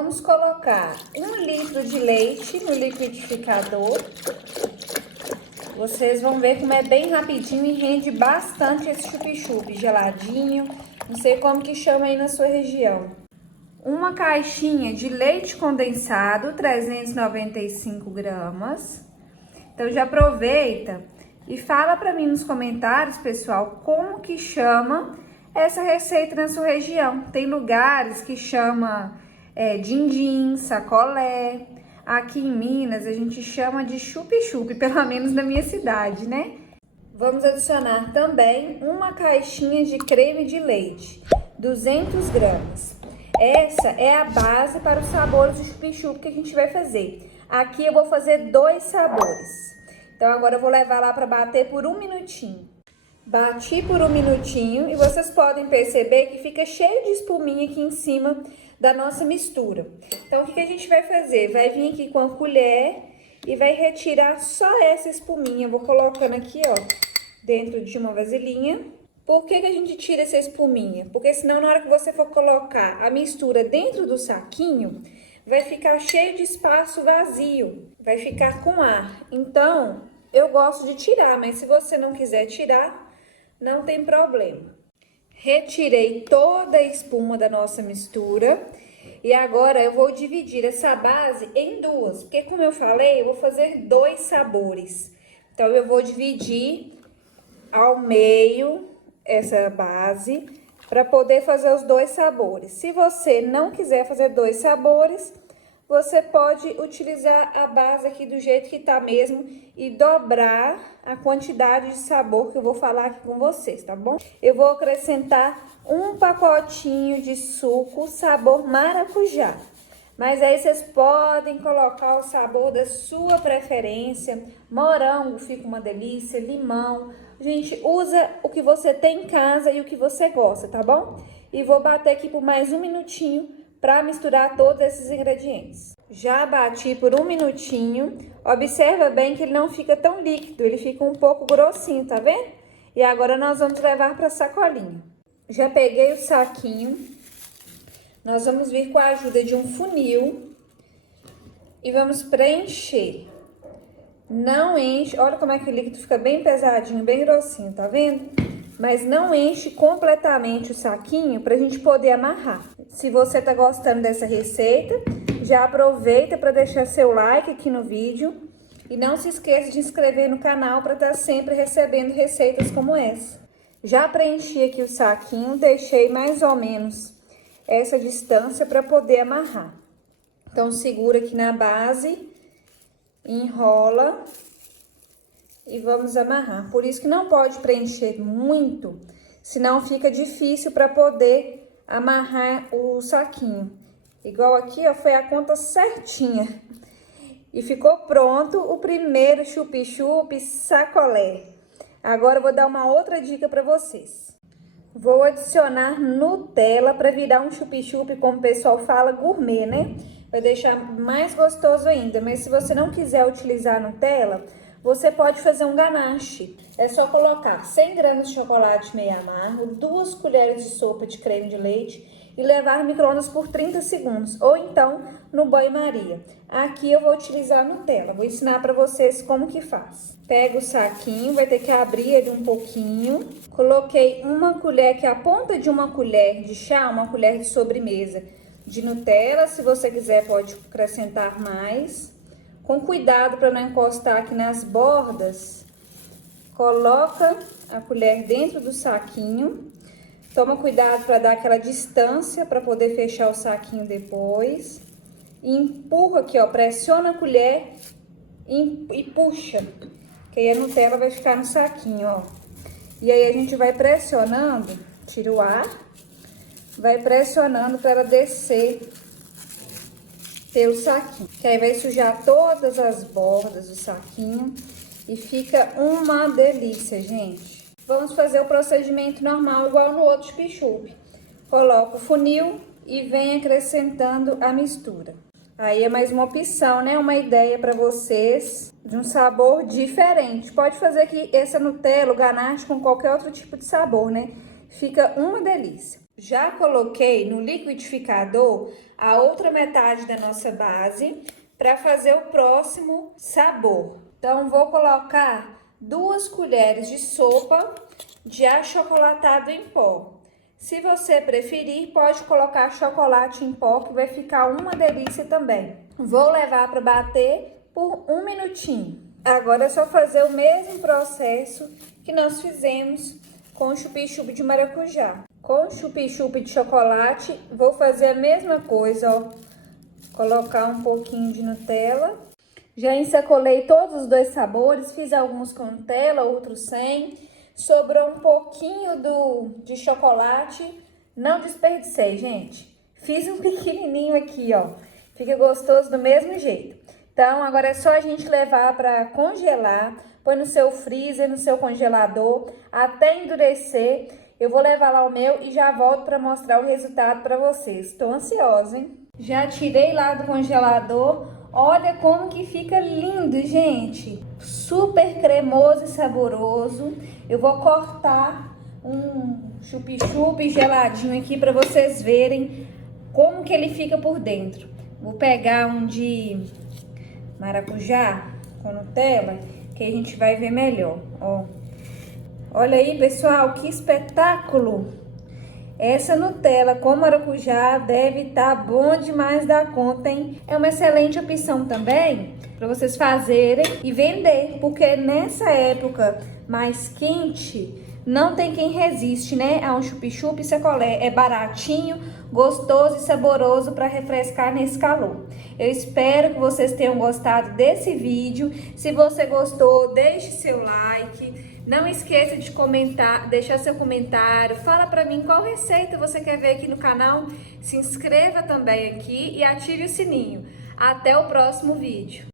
vamos colocar 1 litro de leite no liquidificador. Vocês vão ver como é bem rapidinho e rende bastante esse chup-chup, geladinho. Não sei como que chama aí na sua região. Uma caixinha de leite condensado, 395 gramas. Então já aproveita e fala para mim nos comentários, pessoal, como que chama essa receita na sua região. Tem lugares que chama din-din, sacolé. Aqui em Minas a gente chama de chup-chup, pelo menos na minha cidade, né? Vamos adicionar também uma caixinha de creme de leite, 200 gramas. Essa é a base para os sabores do chup-chup que a gente vai fazer. Aqui eu vou fazer 2 sabores. Então agora eu vou levar lá para bater por 1 minutinho. Bati por 1 minutinho e vocês podem perceber que fica cheio de espuminha aqui em cima da nossa mistura. Então o que a gente vai fazer? Vai vir aqui com a colher e vai retirar só essa espuminha. Vou colocando aqui, ó, dentro de uma vasilhinha. Por que a gente tira essa espuminha? Porque senão na hora que você for colocar a mistura dentro do saquinho, vai ficar cheio de espaço vazio, vai ficar com ar. Então, eu gosto de tirar, mas se você não quiser tirar, não tem problema. Retirei toda a espuma da nossa mistura e agora eu vou dividir essa base em 2, porque como eu falei, eu vou fazer 2 sabores. Então, eu vou dividir ao meio essa base para poder fazer os 2 sabores. Se você não quiser fazer 2 sabores, você pode utilizar a base aqui do jeito que tá mesmo e dobrar a quantidade de sabor que eu vou falar aqui com vocês, tá bom? Eu vou acrescentar 1 pacotinho de suco sabor maracujá. Mas aí vocês podem colocar o sabor da sua preferência. Morango fica uma delícia, limão. Gente, usa o que você tem em casa e o que você gosta, tá bom? E vou bater aqui por mais 1 minutinho para misturar todos esses ingredientes. Já bati por 1 minutinho. Observa bem que ele não fica tão líquido, ele fica um pouco grossinho, tá vendo? E agora nós vamos levar para a sacolinha. Já peguei o saquinho. Nós vamos vir com a ajuda de um funil e vamos preencher. Não enche, olha como é que o líquido fica bem pesadinho, bem grossinho, tá vendo? Mas não enche completamente o saquinho pra gente poder amarrar. Se você tá gostando dessa receita, já aproveita para deixar seu like aqui no vídeo. E não se esqueça de inscrever no canal para estar sempre recebendo receitas como essa. Já preenchi aqui o saquinho, deixei mais ou menos essa distância para poder amarrar. Então, segura aqui na base, enrola e vamos amarrar. Por isso que não pode preencher muito, senão fica difícil para poder amarrar o saquinho. Igual aqui, ó, foi a conta certinha. E ficou pronto o primeiro chup-chup sacolé. Agora eu vou dar uma outra dica para vocês. Vou adicionar Nutella para virar um chup-chup, como o pessoal fala, gourmet, né? Vai deixar mais gostoso ainda. Mas se você não quiser utilizar Nutella, você pode fazer um ganache. É só colocar 100 gramas de chocolate meio amargo, 2 colheres de sopa de creme de leite e levar no micro-ondas por 30 segundos. Ou então no banho-maria. Aqui eu vou utilizar Nutella. Vou ensinar para vocês como que faz. Pega o saquinho, vai ter que abrir ele um pouquinho. Coloquei uma colher, que é a ponta de uma colher de chá, uma colher de sobremesa de Nutella. Se você quiser, pode acrescentar mais. Com cuidado para não encostar aqui nas bordas. Coloca a colher dentro do saquinho. Toma cuidado para dar aquela distância para poder fechar o saquinho depois. E empurra aqui, ó, pressiona a colher e puxa. Que aí a Nutella vai ficar no saquinho, ó. E aí a gente vai pressionando, tira o ar, vai pressionando para ela descer teu saquinho. Que aí vai sujar todas as bordas do saquinho e fica uma delícia, gente. Vamos fazer o procedimento normal, igual no outro chup-chup. Coloca o funil e vem acrescentando a mistura. Aí é mais uma opção, né? Uma ideia para vocês de um sabor diferente. Pode fazer aqui essa Nutella, o ganache com qualquer outro tipo de sabor, né? Fica uma delícia. Já coloquei no liquidificador a outra metade da nossa base para fazer o próximo sabor. Então, vou colocar 2 colheres de sopa de achocolatado em pó. Se você preferir, pode colocar chocolate em pó, que vai ficar uma delícia também. Vou levar para bater por 1 minutinho. Agora é só fazer o mesmo processo que nós fizemos com o chup-chup de maracujá. Com o chup-chup de chocolate, vou fazer a mesma coisa, ó. Colocar um pouquinho de Nutella. Já ensacolei todos os 2 sabores, fiz alguns com Nutella, outros sem. Sobrou um pouquinho de chocolate, não desperdicei, gente. Fiz um pequenininho aqui, ó. Fica gostoso do mesmo jeito. Então, agora é só a gente levar para congelar. Põe no seu freezer, no seu congelador, até endurecer. Eu vou levar lá o meu e já volto para mostrar o resultado para vocês. Estou ansiosa, hein? Já tirei lá do congelador. Olha como que fica lindo, gente. Super cremoso e saboroso. Eu vou cortar um chup-chup geladinho aqui para vocês verem como que ele fica por dentro. Vou pegar um de maracujá com Nutella, que a gente vai ver melhor, ó. Olha aí, pessoal, que espetáculo! Essa Nutella com maracujá deve estar bom demais da conta, hein? É uma excelente opção também para vocês fazerem e vender, porque nessa época mais quente, não tem quem resiste, né? A um chup-chup sacolé. É baratinho, gostoso e saboroso para refrescar nesse calor. Eu espero que vocês tenham gostado desse vídeo. Se você gostou, deixe seu like. Não esqueça de comentar, deixar seu comentário. Fala para mim qual receita você quer ver aqui no canal. Se inscreva também aqui e ative o sininho. Até o próximo vídeo.